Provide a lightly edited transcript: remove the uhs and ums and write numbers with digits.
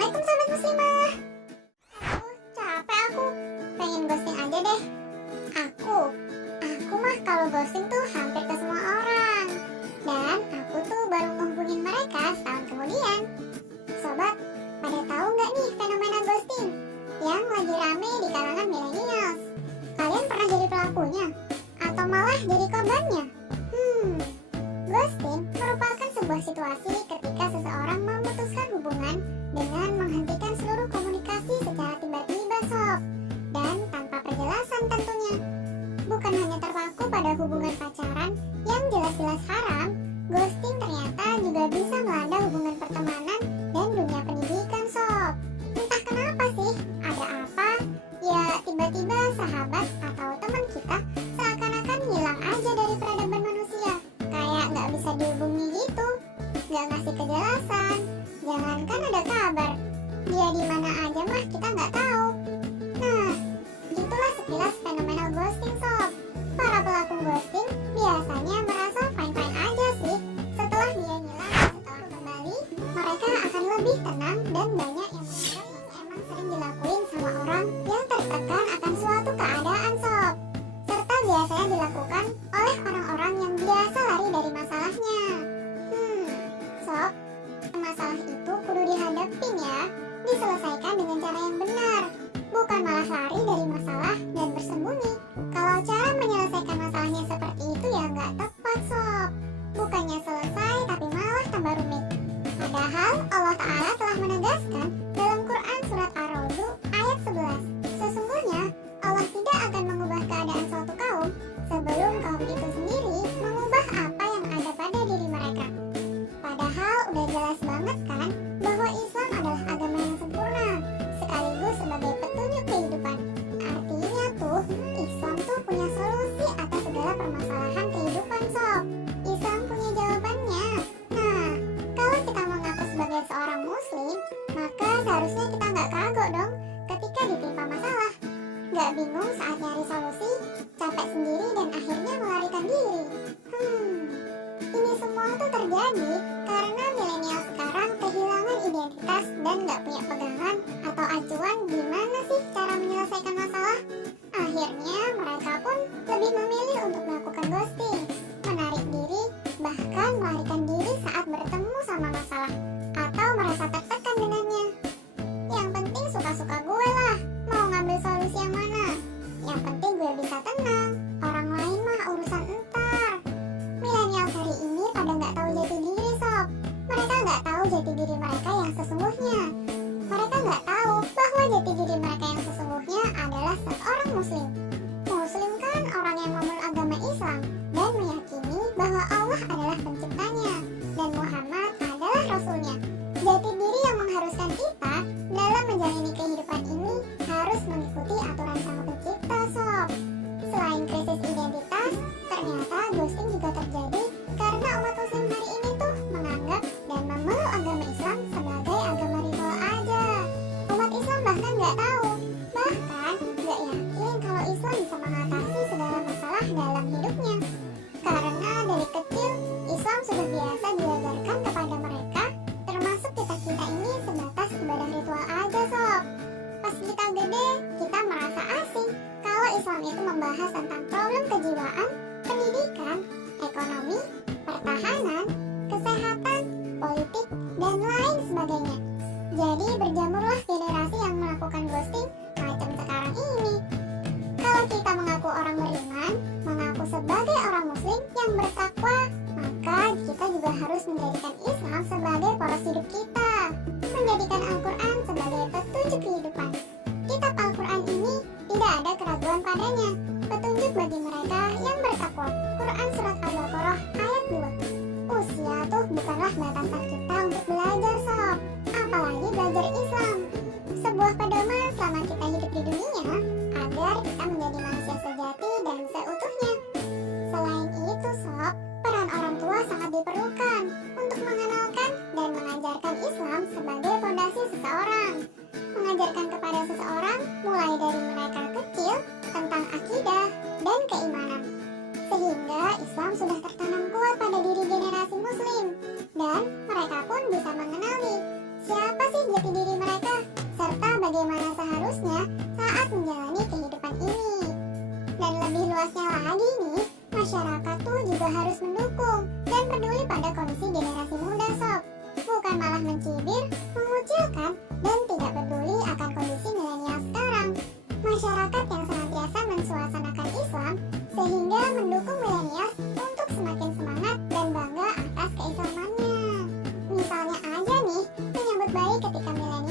Assalamualaikum sobat muslimah. Capek aku. Pengen ghosting aja deh. Aku mah kalau ghosting tuh hampir ke semua orang. Dan aku tuh baru menghubungin mereka setahun kemudian. Sobat, pada tahu nggak nih fenomena ghosting yang lagi rame di kalangan millennials? Kalian pernah jadi pelakunya? Atau malah jadi korbannya? Ghosting merupakan sebuah situasi ketika seseorang memutuskan hubungan dengan menghentikan seluruh komunikasi secara tiba-tiba sob, dan tanpa penjelasan tentunya. Bukan hanya terpaku pada hubungan pacaran yang jelas-jelas haram, ghosting ternyata juga bisa melanda hubungan pertemanan dan dunia pendidikan sob. Entah kenapa sih, ada apa? Ya tiba-tiba sahabat atau teman kita seakan-akan hilang aja dari peradaban manusia. Kayak nggak bisa dihubungi gitu, nggak ngasih kejelasan. Jangankan ada kabar, dia di mana aja mah kita nggak tahu. Nah, itulah sekilas fenomena ghosting sob. Para pelaku ghosting biasanya merasa fine-fine aja sih. Setelah dia hilang, setelah kembali, mereka akan lebih tenang dan banyak yang menganggap emang sering dilakuin sama orang yang tertekan akan suatu keadaan sob. Serta biasanya dilakukan oleh orang-orang yang biasa lari dari masalahnya. Sob, masalah itu kudu dihadapin ya, diselesaikan dengan cara yang benar, bukan malah lari dari masalah dan bersembunyi. Kalau cara menyelesaikan masalahnya seperti itu ya nggak tepat sob. Bukannya selesai tapi malah tambah rumit. Padahal Allah Ta'ala telah menegaskan dalam Quran surat Ar-Ra'd ayat 11, sesungguhnya Allah tidak akan mengubah keadaan suatu kaum sebelum kaum itu sendiri mengubah apa yang ada pada diri mereka. Padahal udah jelas banget kan bahwa Islam adalah agama yang sempurna sekaligus sebagai petunjuk kehidupan. Artinya tuh Islam tuh punya solusi atas segala permasalahan kehidupan sob. Islam punya jawabannya. Nah, kalau kita mengaku sebagai seorang muslim, maka seharusnya kita nggak kagok dong ketika ditimpa masalah. Nggak bingung saat nyari solusi, capek sendiri dan akhirnya melarikan diri. Ini semua tuh terjadi karena milenial sekarang kehilangan identitas dan nggak punya pegangan atau acuan gimana sih cara menyelesaikan masalah. Akhirnya mereka pun lebih memilih untuk melakukan ghosting, menarik diri, bahkan melarikan diri saat bertemu sama masalah atau merasa tertekan dengannya. Yang penting suka-suka gue lah, mau ngambil solusi yang mana. Yang penting gue bisa tenang, orang lain mah urusan entar. Milenial hari ini pada nggak tahu jati diri sob. Mereka nggak tahu jati diri mereka yang sesungguhnya. Mereka nggak tahu bahwa jati diri mereka yang sesungguhnya adalah seorang muslim. Muslim kan orang yang memeluk agama Islam dan meyakini bahwa Allah adalah penciptanya dan Muhammad adalah rasulnya. Jati diri yang mengharuskan kita dalam menjalani kehidupan ini harus mengikuti aturan sang pencipta sob. Selain krisis identitas, ternyata ghosting juga terjadi karena umat muslim hari ini tuh menganggap dan memeluk agama Islam sebagai agama ritual aja. Umat Islam bahkan nggak tahu, bahkan nggak yakin kalau Islam bisa mengatasi segala masalah dalam hidupnya. Karena dari kecil Islam sudah biasa diajarkan kepada mereka, termasuk kita ini sebatas ibadah ritual aja sob. Pas kita gede, kita merasa asing kalau Islam itu membahas tentang problem kejiwaan, pendidikan, ekonomi, pertahanan, kesehatan, politik, dan lain sebagainya. Jadi berjamurlah generasi yang melakukan ghosting macam sekarang ini. Kalau kita mengaku orang beriman, mengaku sebagai orang muslim yang bertakwa, maka kita juga harus menjadikan Islam sebagai poros hidup kita, menjadikan Al-Quran sebagai petunjuk kehidupan. Kitab Al-Quran ini tidak ada keraguan padanya, petunjuk bagi mereka yang bertakwa. Quran surat Al-Baqarah ayat 2. Usia tuh bukanlah batasan kita untuk belajar sob, apalagi belajar Islam. Sebuah pedoman selama kita hidup di dunia agar kita menjadi manusia sejati dan seutuhnya. Selain itu sob, peran orang tua sangat diperlukan untuk mengenalkan dan mengajarkan Islam sebagai fondasi seseorang. Mengajarkan kepada seseorang mulai dari mereka kecil tentang akidah dan keimanan, sehingga Islam sudah tertanam kuat pada diri generasi muslim dan mereka pun bisa mengenali siapa sih jati diri mereka mencibir, mengucilkan, dan tidak peduli akan kondisi milenial sekarang. Masyarakat yang senantiasa mensuasanakan Islam sehingga mendukung milenial untuk semakin semangat dan bangga atas keislamannya. Misalnya aja nih, menyambut baik ketika milenial